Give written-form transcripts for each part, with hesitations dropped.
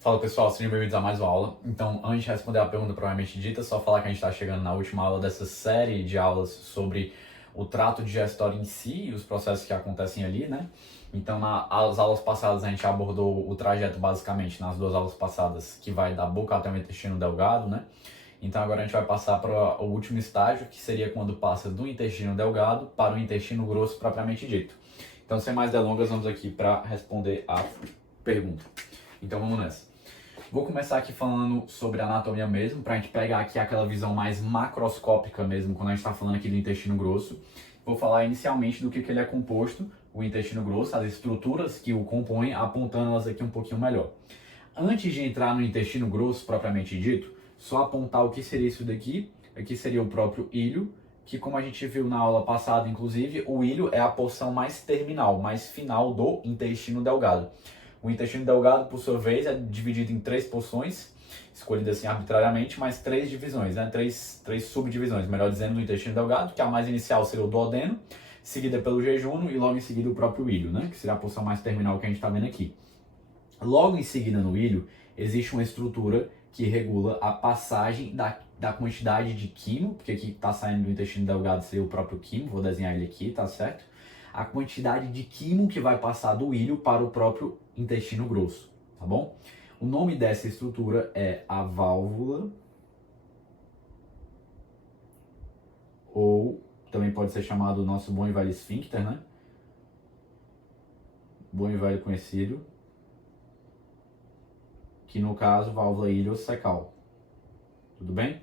Fala pessoal, sejam bem-vindos a mais uma aula. Então, antes de responder a pergunta provavelmente dita, só falar que a gente está chegando na última aula dessa série de aulas sobre o trato digestório em si e os processos que acontecem ali, né? Então, nas aulas passadas a gente abordou o trajeto basicamente nas duas aulas passadas, que vai da boca até o intestino delgado, né? Então agora a gente vai passar para o último estágio, que seria quando passa do intestino delgado para o intestino grosso propriamente dito. Então, sem mais delongas, vamos aqui para responder a pergunta. Então vamos nessa. Vou começar aqui falando sobre anatomia mesmo, para a gente pegar aqui aquela visão mais macroscópica mesmo, quando a gente está falando aqui do intestino grosso. Vou falar inicialmente do que ele é composto, o intestino grosso, as estruturas que o compõem, apontando elas aqui um pouquinho melhor. Antes de entrar no intestino grosso propriamente dito, só apontar o que seria isso daqui. Aqui seria o próprio ilho, que como a gente viu na aula passada, inclusive, o ilho é a porção mais terminal, mais final do intestino delgado. O intestino delgado, por sua vez, é dividido em três porções, escolhidas assim arbitrariamente, mas três divisões, né? Três subdivisões, melhor dizendo, do intestino delgado, que a mais inicial seria o duodeno, seguida pelo jejúno e logo em seguida o próprio ilho, né? Que seria a porção mais terminal que a gente está vendo aqui. Logo em seguida no ilho, existe uma estrutura que regula a passagem da quantidade de quimo, porque aqui está saindo do intestino delgado seria o próprio quimo, vou desenhar ele aqui, tá certo? A quantidade de quimo que vai passar do ilho para o próprio intestino grosso, tá bom? O nome dessa estrutura é a válvula, ou também pode ser chamado o nosso bom e velho esfíncter, né? Bom e velho conhecido, que no caso, válvula iliocecal. Tudo bem?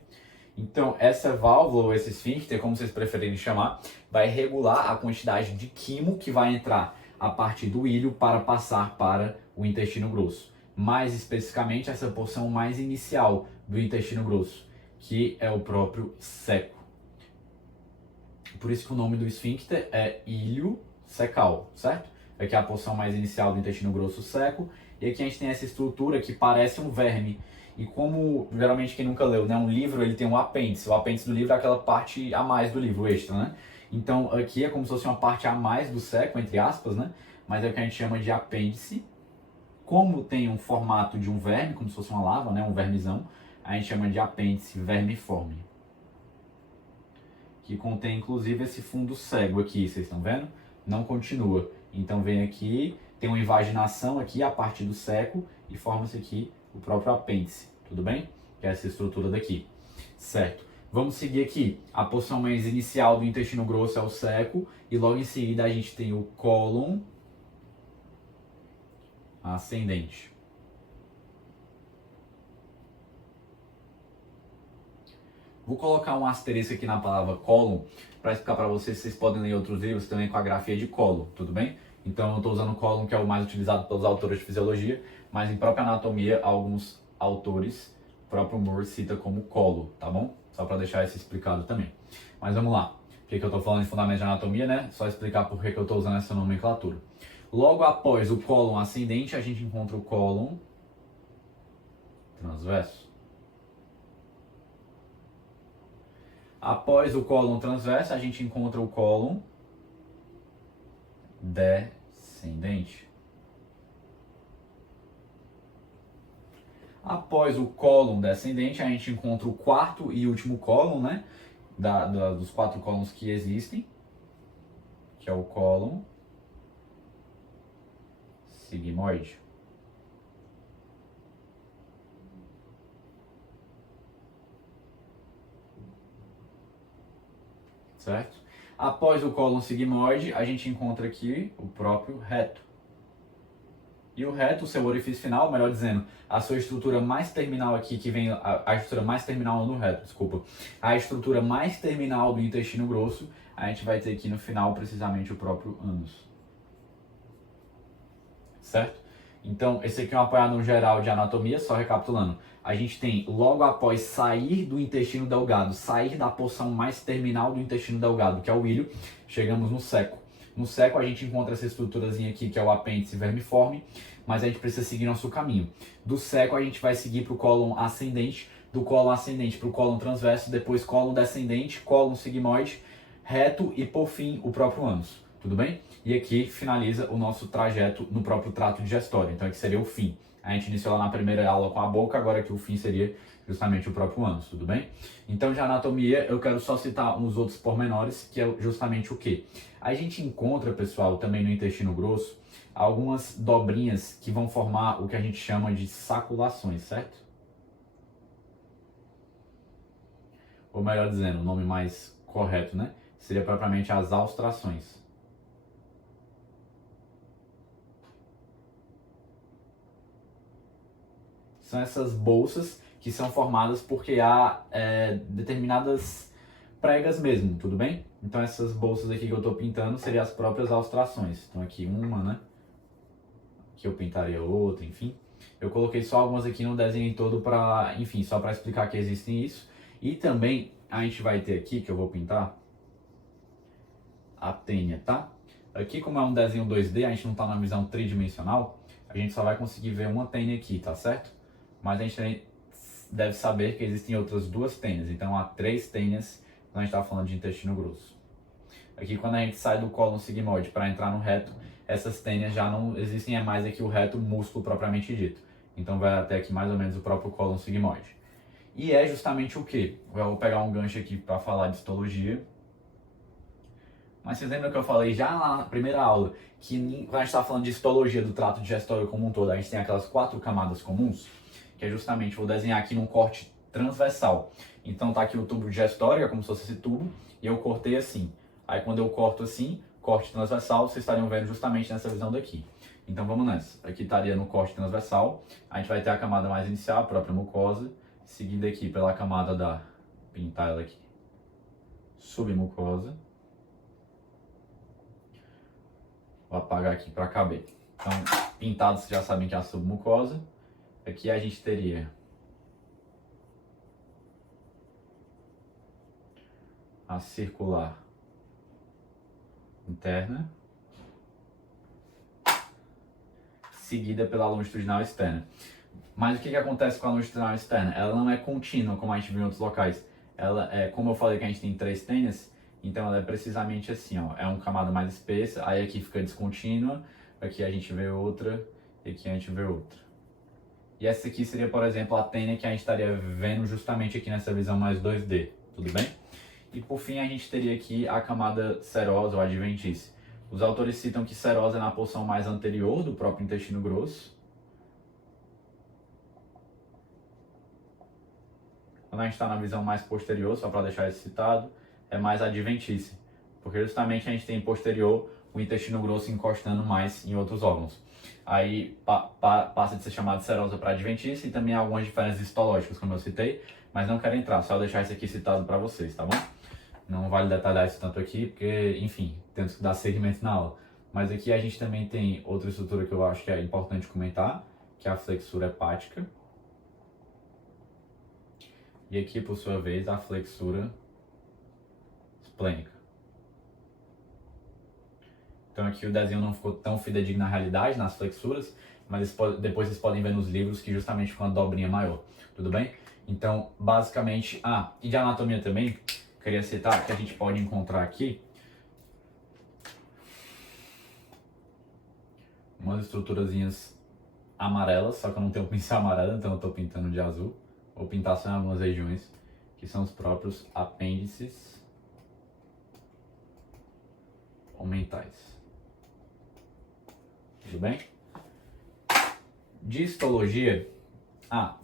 Então, essa válvula ou esse esfíncter, como vocês preferirem chamar, vai regular a quantidade de quimo que vai entrar a partir do ilho para passar para o intestino grosso. Mais especificamente, essa porção mais inicial do intestino grosso, que é o próprio seco. Por isso que o nome do esfíncter é iliocecal, certo? Aqui é a porção mais inicial do intestino grosso seco. E aqui a gente tem essa estrutura que parece um verme. E como, geralmente, quem nunca leu, né, um livro ele tem um apêndice. O apêndice do livro é aquela parte a mais do livro, extra, né? Então, aqui é como se fosse uma parte a mais do seco, entre aspas, né? Mas é o que a gente chama de apêndice. Como tem um formato de um verme, como se fosse uma larva, né, um vermezão, a gente chama de apêndice vermiforme. Que contém, inclusive, esse fundo cego aqui, vocês estão vendo? Não continua. Então, vem aqui, tem uma invaginação aqui, a partir do seco, e forma-se aqui o próprio apêndice, tudo bem? Que é essa estrutura daqui, certo? Vamos seguir aqui. A porção mais inicial do intestino grosso é o seco, e logo em seguida a gente tem o cólon ascendente. Vou colocar um asterisco aqui na palavra cólon para explicar para vocês, vocês podem ler outros livros também com a grafia de colo, tudo bem? Então eu estou usando o cólon, que é o mais utilizado pelos autores de fisiologia, mas em própria anatomia, alguns autores, o próprio Moore cita como colo, tá bom? Só para deixar isso explicado também. Mas vamos lá. Por que eu estou falando de fundamento de anatomia, né? Só explicar por que eu estou usando essa nomenclatura. Logo após o cólon ascendente, a gente encontra o cólon transverso. Após o cólon transverso, a gente encontra o cólon descendente. Após o cólon descendente, a gente encontra o quarto e último cólon, né? Dos quatro cólons que existem, que é o cólon sigmoide. Certo? Após o cólon sigmoide, a gente encontra aqui o próprio reto. E o reto, o seu orifício final, melhor dizendo, a sua estrutura mais terminal aqui, que vem a estrutura mais terminal no reto, desculpa. A estrutura mais terminal do intestino grosso, a gente vai ter aqui no final, precisamente, o próprio ânus. Certo? Então, esse aqui é um apanhado geral de anatomia, só recapitulando. A gente tem, logo após sair do intestino delgado, sair da porção mais terminal do intestino delgado, que é o ilho, chegamos no seco. No seco a gente encontra essa estruturazinha aqui, que é o apêndice vermiforme, mas a gente precisa seguir nosso caminho. Do seco a gente vai seguir para o cólon ascendente, do cólon ascendente para o cólon transverso, depois cólon descendente, cólon sigmoide, reto e por fim o próprio ânus. Tudo bem? E aqui finaliza o nosso trajeto no próprio trato digestório. Então aqui seria o fim. A gente iniciou lá na primeira aula com a boca, agora que o fim seria justamente o próprio ânus, tudo bem? Então, de anatomia, eu quero só citar uns outros pormenores, que é justamente o quê? A gente encontra, pessoal, também no intestino grosso, algumas dobrinhas que vão formar o que a gente chama de saculações, certo? Ou melhor dizendo, o nome mais correto, né? Seria propriamente as austrações. São essas bolsas que são formadas porque há determinadas pregas mesmo, tudo bem? Então essas bolsas aqui que eu estou pintando seriam as próprias austrações. Então aqui uma, né? Aqui eu pintaria outra, enfim. Eu coloquei só algumas aqui no desenho todo para, enfim, só para explicar que existem isso. E também a gente vai ter aqui, que eu vou pintar, a tênia, tá? Aqui, como é um desenho 2D, a gente não está na visão tridimensional, a gente só vai conseguir ver uma tênia aqui, tá certo? Mas a gente também deve saber que existem outras duas tênias, então há 3 tênias quando a gente está falando de intestino grosso. Aqui, quando a gente sai do cólon sigmoide para entrar no reto, essas tênias já não existem, é mais aqui o reto músculo propriamente dito. Então vai até aqui mais ou menos o próprio cólon sigmoide. E é justamente o que? Eu vou pegar um gancho aqui para falar de histologia. Mas vocês lembram que eu falei já lá na primeira aula, que quando a gente está falando de histologia do trato digestório como um todo, a gente tem aquelas 4 camadas comuns, que é justamente, vou desenhar aqui num corte transversal. Então tá aqui o tubo digestório, é como se fosse esse tubo, e eu cortei assim. Aí quando eu corto assim, corte transversal, vocês estariam vendo justamente nessa visão daqui. Então vamos nessa. Aqui estaria no corte transversal, a gente vai ter a camada mais inicial, a própria mucosa, seguida aqui pela camada da, pintar ela aqui, submucosa. Vou apagar aqui para caber. Então, pintado, vocês já sabem que é a submucosa. Aqui a gente teria a circular interna, seguida pela longitudinal externa. Mas o que acontece com a longitudinal externa? Ela não é contínua, como a gente viu em outros locais. Ela é, como eu falei que a gente tem 3 tênias, então ela é precisamente assim, ó. É uma camada mais espessa, aí aqui fica descontínua, aqui a gente vê outra, e aqui a gente vê outra. E essa aqui seria, por exemplo, a tênia que a gente estaria vendo justamente aqui nessa visão mais 2D, tudo bem? E por fim a gente teria aqui a camada serosa ou adventícia. Os autores citam que serosa é na porção mais anterior do próprio intestino grosso. Quando a gente está na visão mais posterior, só para deixar isso citado, é mais adventícia. Porque justamente a gente tem posterior o intestino grosso encostando mais em outros órgãos. Aí passa de ser chamado de serosa para adventícia e também há algumas diferenças histológicas, como eu citei, mas não quero entrar, só deixar isso aqui citado para vocês, tá bom? Não vale detalhar isso tanto aqui, porque, enfim, temos que dar seguimento na aula. Mas aqui a gente também tem outra estrutura que eu acho que é importante comentar, que é a flexura hepática. E aqui, por sua vez, a flexura esplênica. Então aqui o desenho não ficou tão fidedigno na realidade, nas flexuras, mas depois vocês podem ver nos livros que justamente ficou uma dobrinha maior, tudo bem? Então, basicamente, e de anatomia também, queria citar que a gente pode encontrar aqui umas estruturazinhas amarelas, só que eu não tenho pincel amarelo, então eu estou pintando de azul. Vou pintar só em algumas regiões, que são os próprios apêndices omentais. Tudo bem? De histologia,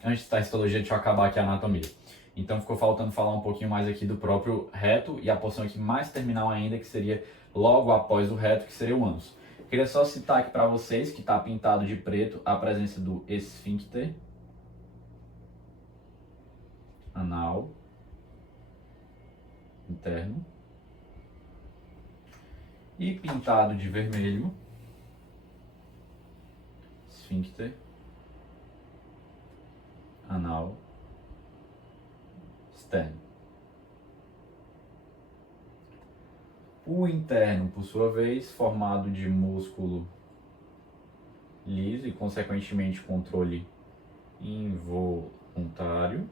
antes da histologia, deixa eu acabar aqui a anatomia. Então ficou faltando falar um pouquinho mais aqui do próprio reto e a porção aqui mais terminal ainda, que seria logo após o reto, que seria o ânus. Queria só citar aqui para vocês, que está pintado de preto, a presença do esfíncter anal interno e pintado de vermelho esfíncter anal externo. O interno, por sua vez, formado de músculo liso e, consequentemente, controle involuntário.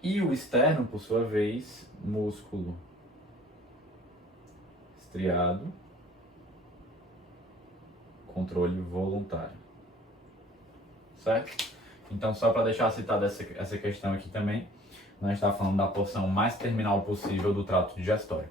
E o externo, por sua vez, músculo estriado, controle voluntário. certo? Então, só para deixar citada essa questão aqui também, nós estamos falando da porção mais terminal possível do trato digestório,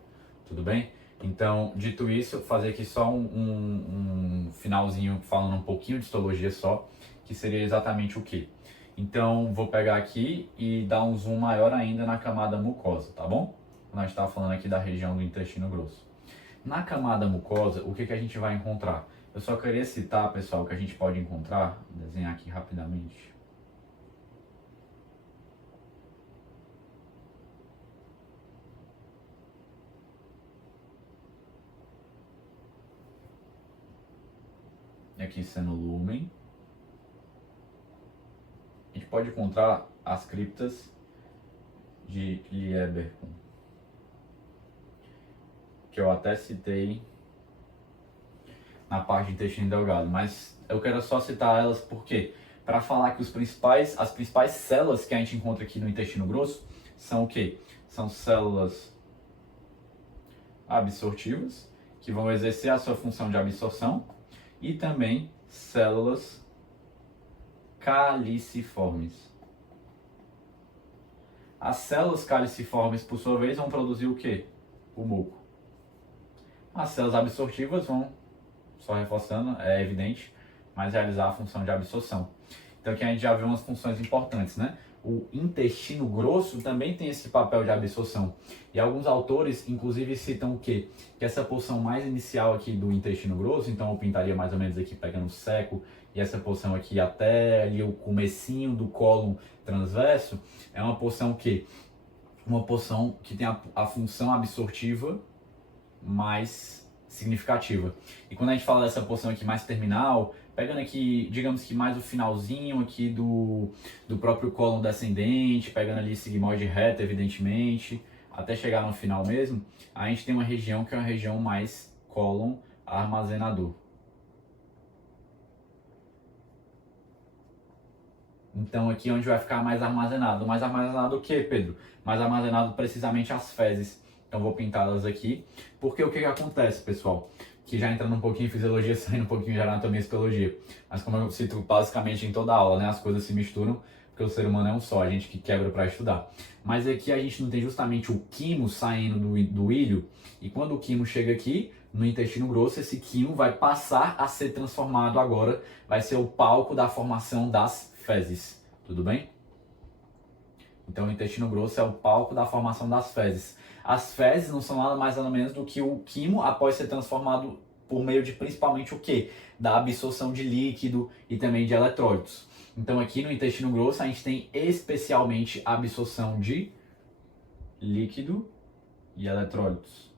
tudo bem? Então, dito isso, fazer aqui só um finalzinho falando um pouquinho de histologia só, que seria exatamente o quê? Então, vou pegar aqui e dar um zoom maior ainda na camada mucosa, tá bom? Nós estamos falando aqui da região do intestino grosso. Na camada mucosa, o que a gente vai encontrar? Eu só queria citar, pessoal, que a gente pode encontrar, vou desenhar aqui rapidamente. Aqui sendo o lúmen. A gente pode encontrar as criptas de Lieberkühn, que eu até citei na parte de intestino delgado, mas eu quero só citar elas porque para falar que as principais células que a gente encontra aqui no intestino grosso são o quê? São células absortivas, que vão exercer a sua função de absorção, e também células caliciformes. As células caliciformes, por sua vez, vão produzir o quê? O muco. As células absortivas vão, só reforçando, é evidente, mas realizar a função de absorção. Então aqui a gente já vê umas funções importantes, né? O intestino grosso também tem esse papel de absorção. E alguns autores, inclusive, citam o quê? Que essa porção mais inicial aqui do intestino grosso, então eu pintaria mais ou menos aqui pegando o seco, e essa porção aqui até ali o comecinho do cólon transverso, é uma porção que uma porção que tem a função absortiva mais significativa. E quando a gente fala dessa porção aqui mais terminal, pegando aqui, digamos que mais o finalzinho aqui do próprio cólon descendente, pegando ali sigmoide reto, evidentemente, até chegar no final mesmo, a gente tem uma região que é uma região mais cólon armazenador. Então aqui é onde vai ficar mais armazenado. Mais armazenado o que, Pedro? Mais armazenado precisamente as fezes. Então vou pintá-las aqui. Porque o que acontece, pessoal? Que já entrando um pouquinho em fisiologia, saindo um pouquinho de anatomia e histologia. Mas como eu cito basicamente em toda aula, né? As coisas se misturam, porque o ser humano é um só, a gente que quebra para estudar. Mas aqui a gente não tem justamente o quimo saindo do ilho. E quando o quimo chega aqui, no intestino grosso, esse quimo vai passar a ser transformado agora, vai ser o palco da formação das fezes, tudo bem? Então o intestino grosso é o palco da formação das fezes. As fezes não são nada mais nada menos do que o quimo após ser transformado por meio de principalmente o quê? Da absorção de líquido e também de eletrólitos. Então aqui no intestino grosso a gente tem especialmente a absorção de líquido e eletrólitos.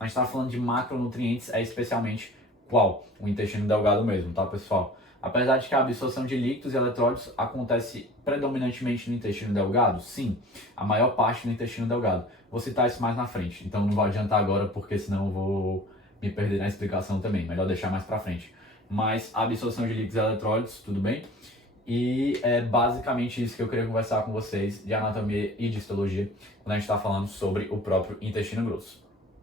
A gente está falando de macronutrientes, é especialmente qual? O intestino delgado mesmo, tá, pessoal? Apesar de que a absorção de líquidos e eletrólitos acontece predominantemente no intestino delgado, sim, a maior parte no intestino delgado. Vou citar isso mais na frente, então não vou adiantar agora porque senão eu vou me perder na explicação também, melhor deixar mais pra frente. Mas a absorção de líquidos e eletrólitos, tudo bem? E é basicamente isso que eu queria conversar com vocês de anatomia e de histologia quando a gente está falando sobre o próprio intestino grosso.